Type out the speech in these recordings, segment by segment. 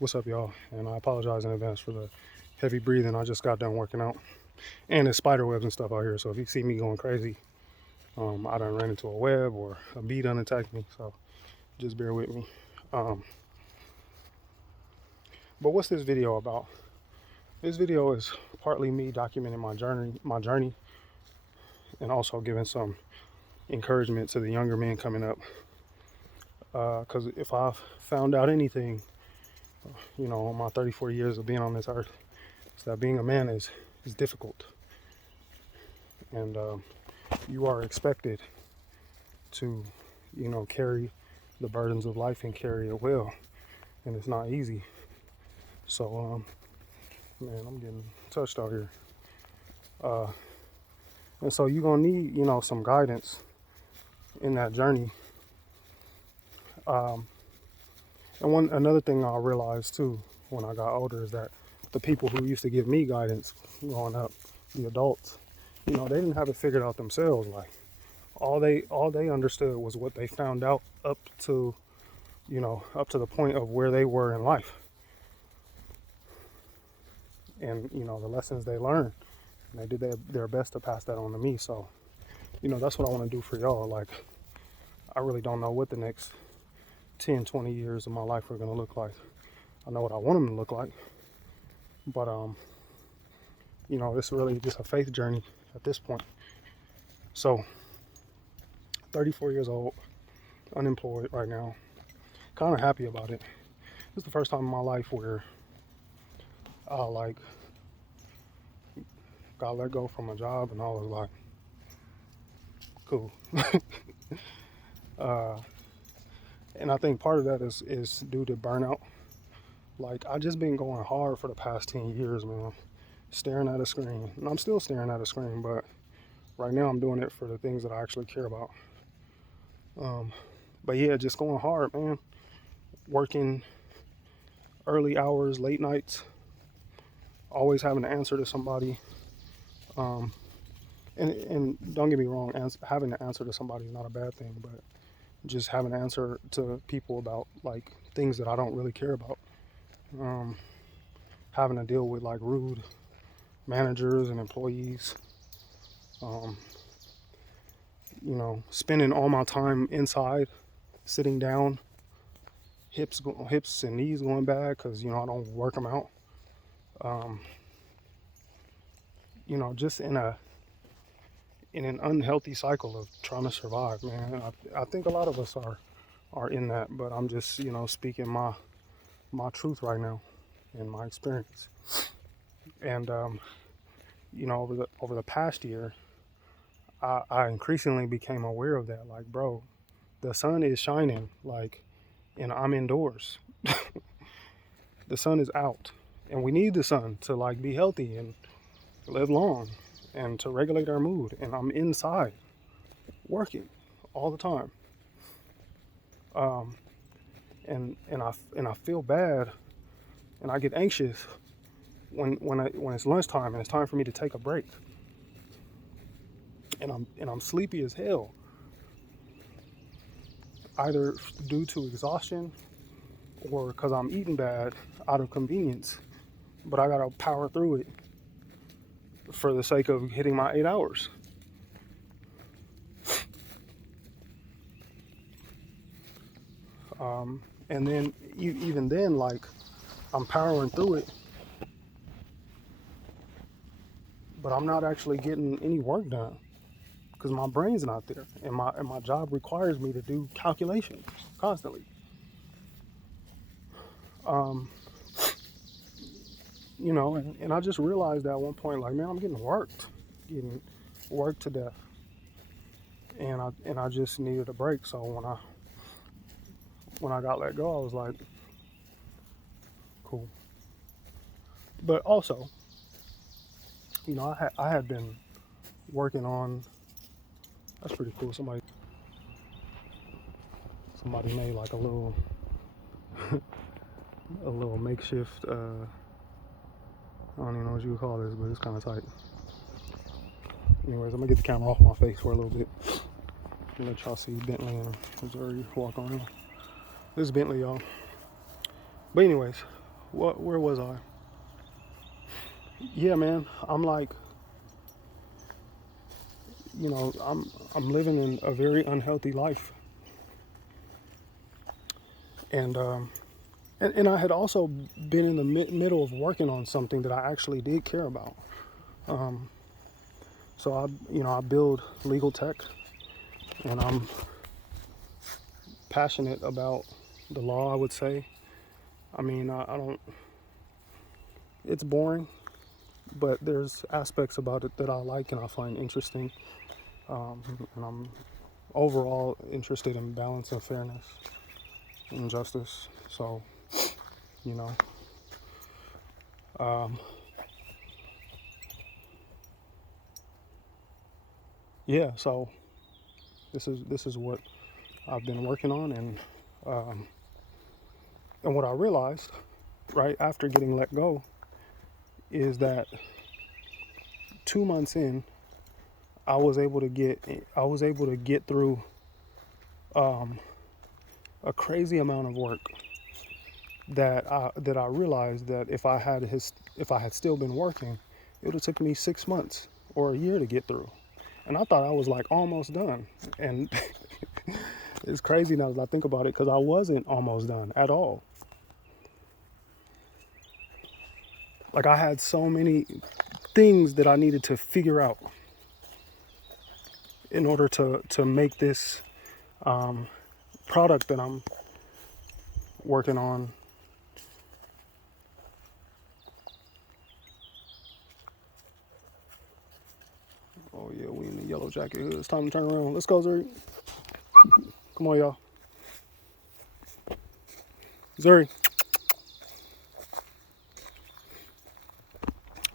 What's up, y'all? And I apologize in advance for the heavy breathing. I just got done working out, and there's spider webs and stuff out here. So if you see me going crazy, I done ran into a web or a bee done attacked me. So just bear with me. Um, but what's this video about? This video is partly me documenting my journey, and also giving some encouragement to the younger men coming up. Because if I've found out anything, in my 34 years of being on this earth, it's that being a man is difficult, and you are expected to, carry the burdens of life and carry it well, and it's not easy. So, man, I'm getting touched out here, uh, and so you're gonna need, some guidance in that journey. Um, and another thing I realized too when I got older is that the people who used to give me guidance growing up, the adults, they didn't have it figured out themselves. Like all they understood was what they found out up to the point of where they were in life, and the lessons they learned, and they did their best to pass that on to me. So that's what I want to do for y'all. Like, I really don't know what the next 10, 20 years of my life are going to look like. I know what I want them to look like, but it's really just a faith journey at this point. So 34 years old, unemployed right now, kind of happy about it. This is the first time in my life where I got let go from a job, and I was like, cool. And I think part of that is due to burnout. Like, I just been going hard for the past 10 years, man, staring at a screen. And I'm still staring at a screen, but right now I'm doing it for the things that I actually care about. But yeah, just going hard, man. Working early hours, late nights, always having to answer to somebody. And don't get me wrong, having to answer to somebody is not a bad thing, but just having to answer to people about like things that I don't really care about. Having to deal with like rude managers and employees. Spending all my time inside, sitting down, hips and knees going bad because I don't work them out. Just in an unhealthy cycle of trying to survive, man. I think a lot of us are in that, but I'm just speaking my truth right now and my experience. And over the past year, I increasingly became aware of that. Like, bro, the sun is shining, like, and I'm indoors. The sun is out, and we need the sun to like be healthy and live long and to regulate our mood. And I'm inside working all the time. And I feel bad, and I get anxious when it's lunchtime and it's time for me to take a break. And I'm sleepy as hell, either due to exhaustion or because I'm eating bad out of convenience. But I gotta power through it for the sake of hitting my 8 hours. And then even then, like, I'm powering through it, but I'm not actually getting any work done because my brain's not there, and my job requires me to do calculations constantly. And I just realized at one point, like, man, I'm getting worked to death, and I just needed a break. So when I got let go, I was like, cool. But also, I had been working on. That's pretty cool. Somebody made like a little makeshift. I don't even know what you would call this, but it's kind of tight. Anyways, I'm gonna get the camera off my face for a little bit. Let y'all see Bentley and Missouri walk on in. This is Bentley, y'all. But anyways, Where was I? Yeah, man. I'm like, I'm living in a very unhealthy life, and and I had also been in the middle of working on something that I actually did care about. So I build legal tech, and I'm passionate about the law, I would say. I mean, I don't. It's boring, but there's aspects about it that I like and I find interesting. And I'm overall interested in balance and fairness and justice. So, you know, um, yeah. So this is what I've been working on, um, and what I realized right after getting let go is that 2 months in, I was able to get through um, a crazy amount of work that I realized that if I had still been working, it would have took me 6 months or a year to get through. And I thought I was like almost done. And it's crazy now that I think about it because I wasn't almost done at all. Like I had so many things that I needed to figure out in order to make this product that I'm working on. Oh yeah, we in the yellow jacket hood. It's time to turn around. Let's go, Zuri. Come on, y'all. Zuri.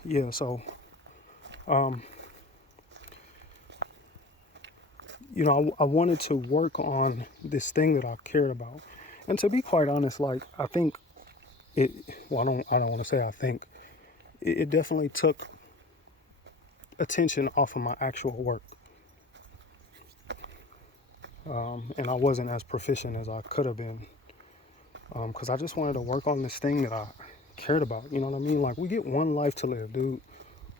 Yeah, so um, I wanted to work on this thing that I cared about. And to be quite honest, like I think it well I don't want to say I think it definitely took attention off of my actual work. And I wasn't as proficient as I could have been. Because I just wanted to work on this thing that I cared about. You know what I mean? Like we get one life to live, dude.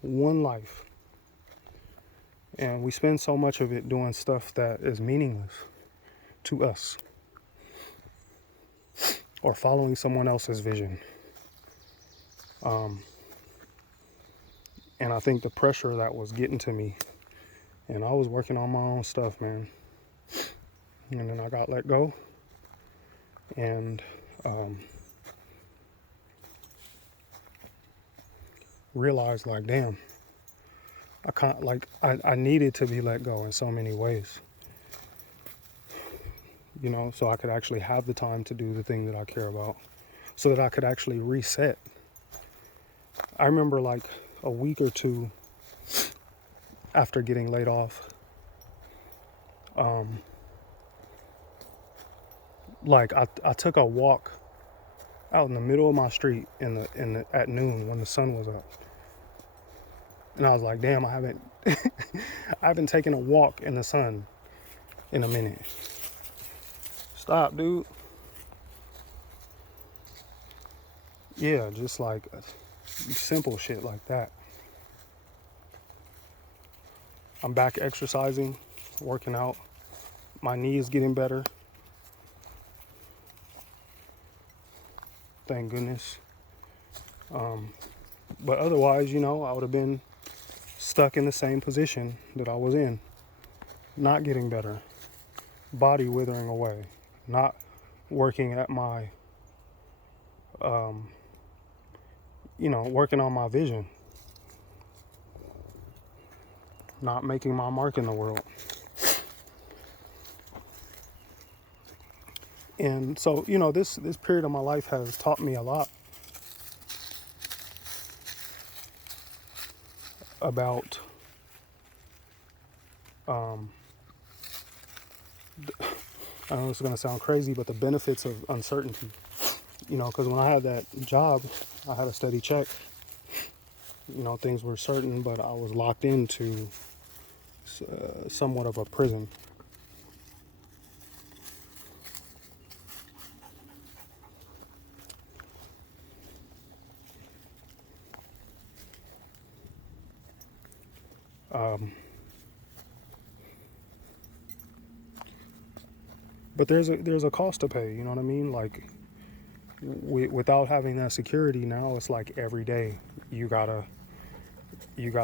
One life. And we spend so much of it doing stuff that is meaningless to us or following someone else's vision. And I think the pressure that was getting to me, and I was working on my own stuff, man. And then I got let go, and realized like, damn, I can't like I needed to be let go in so many ways. So I could actually have the time to do the thing that I care about, so that I could actually reset. I remember like a week or two after getting laid off, like I took a walk out in the middle of my street at noon when the sun was up, and I was like, damn, I haven't taken a walk in the sun in a minute. Stop, dude. Yeah, just like simple shit like that. I'm back exercising, working out. My knee is getting better. Thank goodness. But otherwise, I would have been stuck in the same position that I was in, not getting better, body withering away, not working at my, working on my vision, not making my mark in the world. And so, this period of my life has taught me a lot about I know it's going to sound crazy, but the benefits of uncertainty. Because when I had that job, I had a steady check. Things were certain, but I was locked into somewhat of a prison. Um, but there's a cost to pay. You know what I mean? Like without having that security, now it's like every day you gotta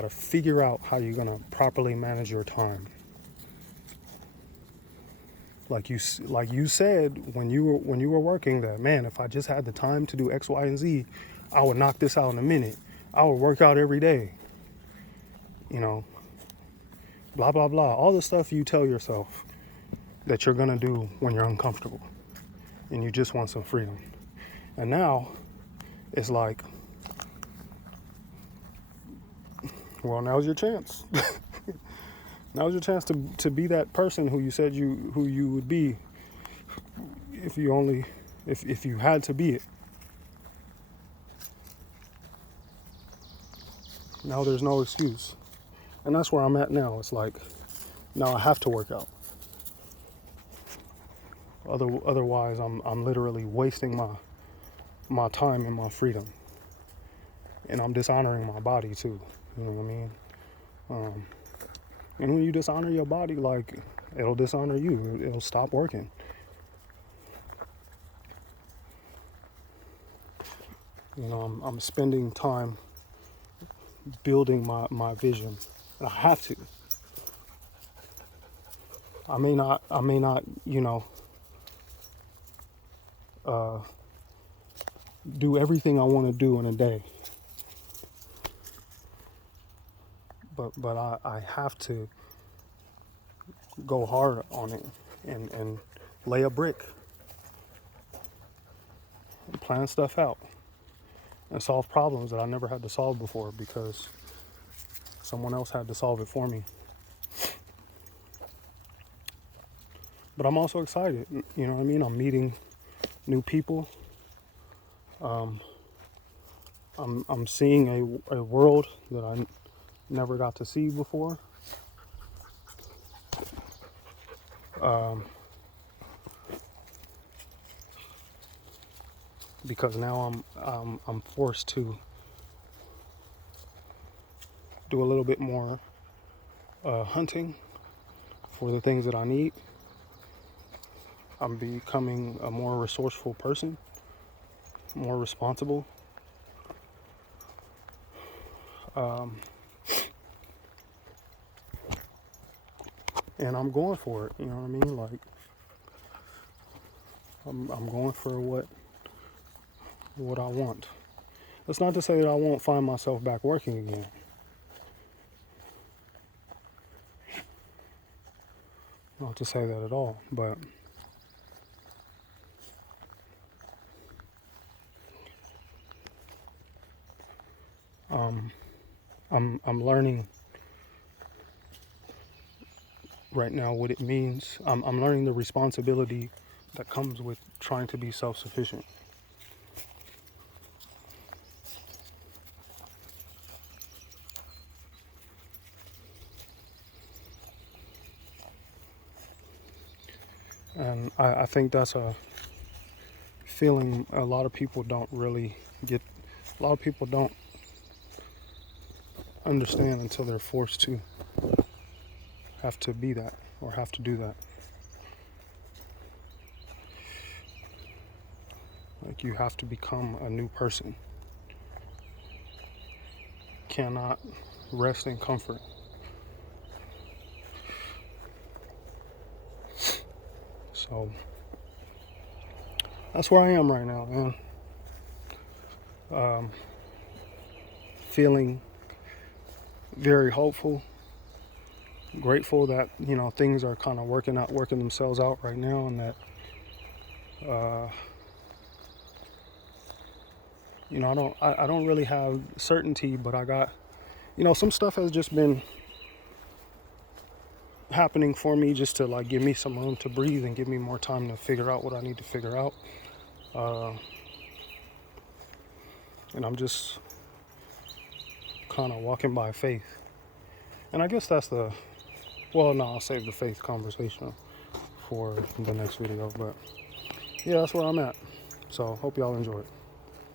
figure out how you're gonna properly manage your time. Like you said when you were working, that man, if I just had the time to do X, Y, and Z, I would knock this out in a minute. I would work out every day. You know, blah blah blah. All the stuff you tell yourself that you're gonna do when you're uncomfortable and you just want some freedom. And now it's like, well, now's your chance. Now's your chance to be that person who you said who you would be if you had to be it. Now there's no excuse. And that's where I'm at now. It's like, now I have to work out. Otherwise I'm literally wasting my time and my freedom. And I'm dishonoring my body too. You know what I mean? And when you dishonor your body, like, it'll dishonor you. It'll stop working. You know, I'm spending time building my vision. And I have to. I may not, you know, do everything I want to do in a day. But I have to go hard on it and lay a brick and plan stuff out and solve problems that I never had to solve before because someone else had to solve it for me. But I'm also excited, you know what I mean? I'm meeting new people. I'm seeing a world that I never got to see before. Because now I'm forced to do a little bit more hunting for the things that I need. I'm becoming a more resourceful person, more responsible. And I'm going for it, you know what I mean? Like, I'm going for what I want. That's not to say that I won't find myself back working again. Not to say that at all, but I'm learning right now what it means. I'm learning the responsibility that comes with trying to be self-sufficient. And I think that's a feeling a lot of people don't really get. A lot of people don't understand until they're forced to have to be that or have to do that. Like, you have to become a new person. Cannot rest in comfort. So that's where I am right now, man. Feeling very hopeful, grateful that, you know, things are kind of working themselves out right now, and that you know, I don't really have certainty, but I got, you know, some stuff has just been happening for me just to, like, give me some room to breathe and give me more time to figure out what I need to figure out. And I'm just kind of walking by faith. And I guess that's no, I'll save the faith conversation for the next video. But yeah, that's where I'm at. So hope y'all enjoy it.